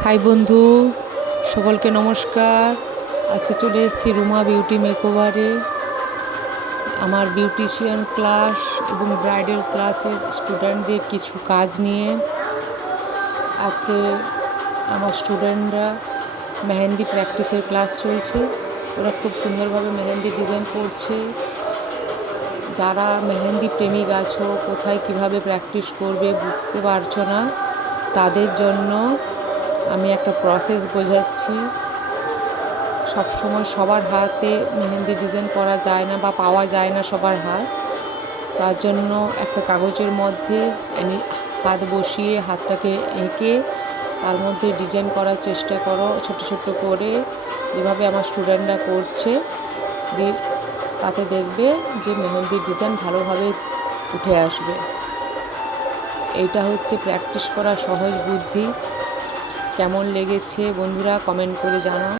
High বন্ধু, সকলকে নমস্কার। আজকে চলে এসেছি রুমা বিউটি মেকওভারে। আমার বিউটিশিয়ান ক্লাস এবং ব্রাইডাল ক্লাসের স্টুডেন্টদের কিছু কাজ নিয়ে। আজকে আমার স্টুডেন্টরা মেহেন্দি প্র্যাকটিসের ক্লাস চলছে। ওরা খুব সুন্দরভাবে মেহেন্দি ডিজাইন করছে। যারা মেহেন্দি প্রেমিক আছো, কোথায় কিভাবে প্র্যাকটিস করবে বুঝতে পারছো না, তাদের জন্য আমি একটা প্রসেস বোঝাচ্ছি। সবসময় সবার হাতে মেহেন্দি ডিজাইন করা যায় না বা পাওয়া যায় না সবার হাত। তার জন্য একটা কাগজের মধ্যে হাত বসিয়ে হাতটাকে এঁকে তার মধ্যে ডিজাইন করার চেষ্টা করো, ছোট ছোট করে, যেভাবে আমার স্টুডেন্টরা করছে। তাতে দেখবে যে মেহেন্দির ডিজাইন ভালোভাবে উঠে আসবে। এইটা হচ্ছে প্র্যাকটিস করা সহজ বুদ্ধি। কেমন লেগেছে বন্ধুরা কমেন্ট করে জানাও।